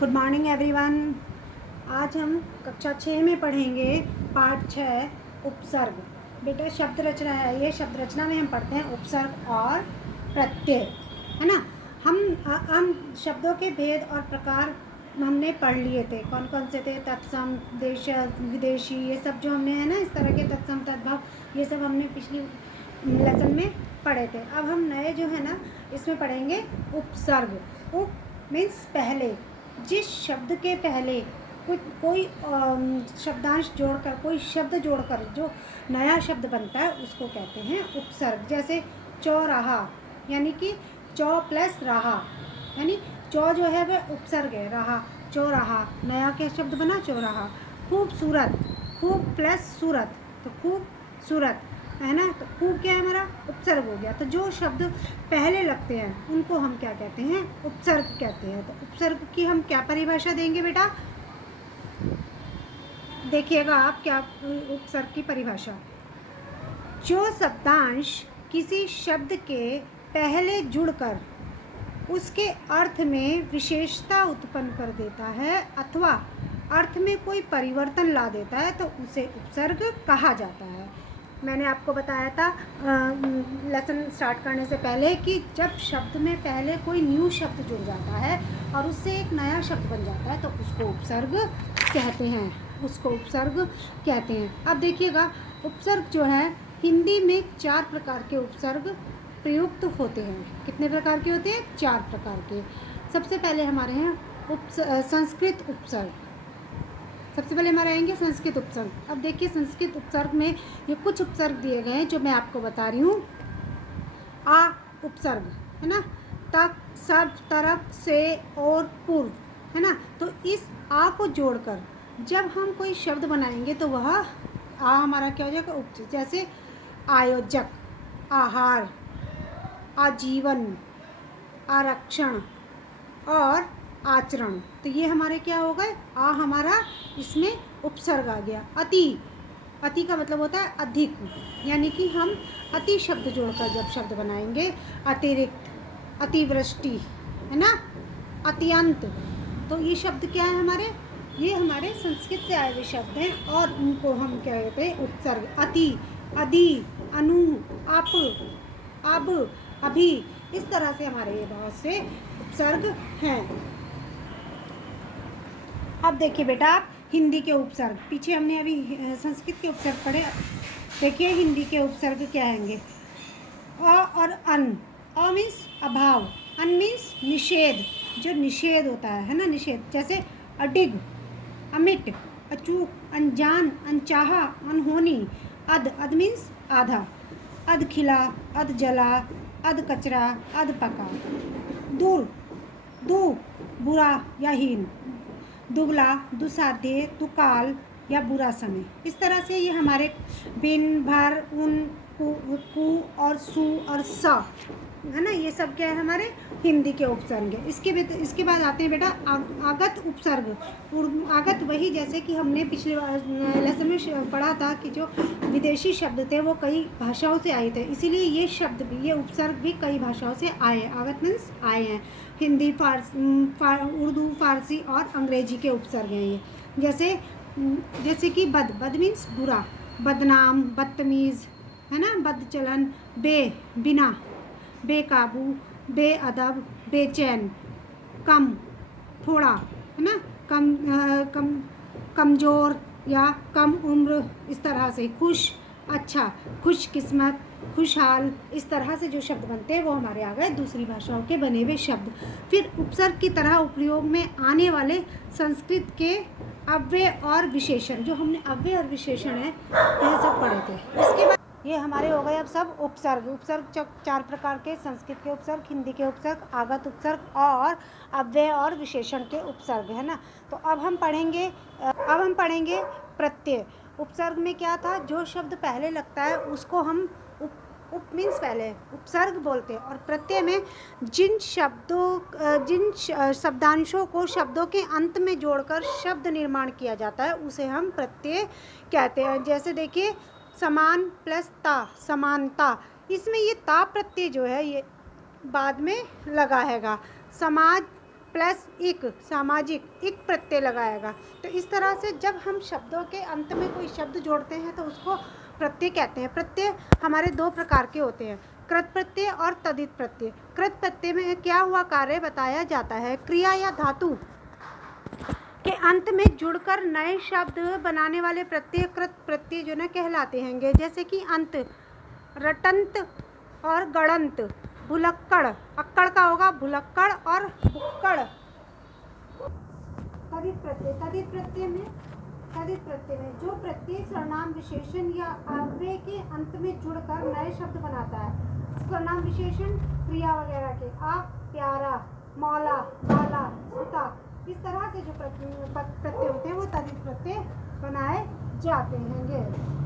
Good morning everyone. आज हम कक्षा 6 में पढ़ेंगे पाठ 6 उपसर्ग। बेटा शब्द रचना है, ये शब्द रचना में हम पढ़ते हैं उपसर्ग और प्रत्यय, है ना। हम शब्दों के भेद और प्रकार हमने पढ़ लिए थे। कौन कौन से थे? तत्सम, देशज, विदेशी, ये सब जो हमने है ना, इस तरह के तत्सम तद्भव ये सब हमने पिछली लेसन में पढ़े थे। अब हम नए जो है ना इसमें पढ़ेंगे उपसर्ग। उप मीन्स पहले, जिस शब्द के पहले कोई शब्दांश जोड़कर, कोई शब्द जोड़कर जो नया शब्द बनता है उसको कहते हैं उपसर्ग। जैसे चौराहा, यानी कि चौ प्लस राहा, यानी चौ जो है वह उपसर्ग है, राहा चौराहा, नया क्या शब्द बना? चौराहा। खूबसूरत, खूब प्लस सूरत, तो खूब सूरत है ना, तो खूब क्या है हमारा? उपसर्ग हो गया। तो जो शब्द पहले लगते हैं उनको हम क्या कहते हैं? उपसर्ग कहते हैं। तो उपसर्ग की हम क्या परिभाषा देंगे बेटा? देखिएगा आप क्या उपसर्ग की परिभाषा। जो शब्दांश किसी शब्द के पहले जुड़कर उसके अर्थ में विशेषता उत्पन्न कर देता है अथवा अर्थ में कोई परिवर्तन ला देता है तो उसे उपसर्ग कहा जाता है। मैंने आपको बताया था लेसन स्टार्ट करने से पहले कि जब शब्द में पहले कोई न्यू शब्द जुड़ जाता है और उससे एक नया शब्द बन जाता है तो उसको उपसर्ग कहते हैं, उसको उपसर्ग कहते हैं। अब देखिएगा, उपसर्ग जो है हिंदी में 4 प्रकार के उपसर्ग प्रयुक्त होते हैं। कितने प्रकार के होते हैं? 4 प्रकार के। सबसे पहले हमारे हैं संस्कृत उपसर्ग। सबसे पहले हमारे आएंगे संस्कृत उपसर्ग। अब देखिए संस्कृत उपसर्ग में ये कुछ उपसर्ग दिए गए हैं जो मैं आपको बता रही हूँ। आ उपसर्ग है ना, तक, सब, तरफ, से और पूर्व, है ना। तो इस आ को जोड़कर जब हम कोई शब्द बनाएंगे तो वह आ हमारा क्या हो जाएगा? उपसर्ग। जैसे आयोजक, आहार, आजीवन, आरक्षण और आचरण, तो ये हमारे क्या हो गए? आ हमारा इसमें उपसर्ग आ गया। अति, अति का मतलब होता है अधिक, यानी कि हम अति शब्द जोड़कर जब शब्द बनाएंगे, अतिरिक्त, अतिवृष्टि, है ना, अत्यंत, तो ये शब्द क्या है हमारे? ये हमारे संस्कृत से आए हुए शब्द हैं और उनको हम क्या कहते हैं? उपसर्ग। अति, अधि, अनु, अप, अब, अभी, इस तरह से हमारे ये बहुत से उपसर्ग हैं। अब देखिए बेटा आप हिंदी के उपसर्ग, पीछे हमने अभी संस्कृत के उपसर्ग पढ़े, देखिए हिंदी के उपसर्ग क्या आएंगे। अ और अन। अ मीन्स अभाव, अन मीन्स निषेध, जो निषेध होता है ना, निषेध। जैसे अडिग, अमिट, अचूक, अनजान, अनचाहा, अनहोनी। अध, अध मीन्स आधा। अध खिला, अध जला, अध कचरा, अध पका। दूर, दू बुरा या हीन। दुबला, दुसाध्य, दुकाल या बुरा समय। इस तरह से ये हमारे बिन, भर, उन, कु और सु और स, है ना, ये सब क्या है? हमारे हिंदी के उपसर्ग है। इसके बाद आते हैं बेटा आगत उपसर्ग। आगत वही, जैसे कि हमने पिछले लेसन में पढ़ा था कि जो विदेशी शब्द थे वो कई भाषाओं से आए थे, इसीलिए ये शब्द भी, ये उपसर्ग भी कई भाषाओं से आए हैं। आगत मीन्स आए हैं। हिंदी, उर्दू, फारसी और अंग्रेजी के उपसर्ग हैं ये। जैसे कि बद, बद मीन्स बुरा, बदनाम, बदतमीज़, है ना, बदचलन, बिना, बेकाबू, बेअदब, बेचैन, कम, थोड़ा, है ना, कमज़ोर या कम उम्र, इस तरह से। खुश, अच्छा, खुशकिस्मत, खुशहाल, इस तरह से जो शब्द बनते हैं वो हमारे आ गए दूसरी भाषाओं के बने हुए शब्द। फिर उपसर्ग की तरह उपयोग में आने वाले संस्कृत के अव्यय और विशेषण, जो हमने अव्यय और विशेषण है यह सब पढ़े थे। इसके बाद ये हमारे हो गए अब सब उपसर्ग। उपसर्ग 4 प्रकार के, संस्कृत के उपसर्ग, हिंदी के उपसर्ग, आगत उपसर्ग और अव्यय और विशेषण के उपसर्ग, है ना। तो अब हम पढ़ेंगे प्रत्यय। उपसर्ग में क्या था? जो शब्द पहले लगता है उसको हम उप मीन्स पहले उपसर्ग बोलते हैं, और प्रत्यय में जिन शब्दांशों को शब्दों के अंत में जोड़कर शब्द निर्माण किया जाता है उसे हम प्रत्यय कहते हैं। जैसे देखिए समान प्लस ता, समानता, इसमें ये ता प्रत्यय जो है ये बाद में लगा हैगा। समाज प्लस इक, सामाजिक, इक प्रत्यय लगाएगा। तो इस तरह से जब हम शब्दों के अंत में कोई शब्द जोड़ते हैं तो उसको प्रत्यय कहते हैं। प्रत्यय हमारे दो प्रकार के होते हैं, कृत प्रत्यय और तदित प्रत्यय। कृत प्रत्यय में क्या हुआ कार्य बताया जाता है, क्रिया या धातु के अंत में जुड़कर नए शब्द बनाने वाले प्रत्यय कृत प्रत्यय जो ना कहलाते हैं। जैसे कि अंत, रटंत और गणंत, भुलक्कड़, अक्कड़ का होगा भुलक्कड़ और बुक्कड़। तदित प्रत्यय, तदित प्रत्यय में जो प्रत्यय सर्वनाम विशेषण या अव्यय के अंत में जुड़कर नए शब्द बनाता है। सर्वनाम विशेषण क्रिया वगैरह के, आ, प्यारा, मौला, बाला, सुता, इस तरह से जो प्रत्यय होते हैं वो तदित प्रत्यय बनाए जाते हैं।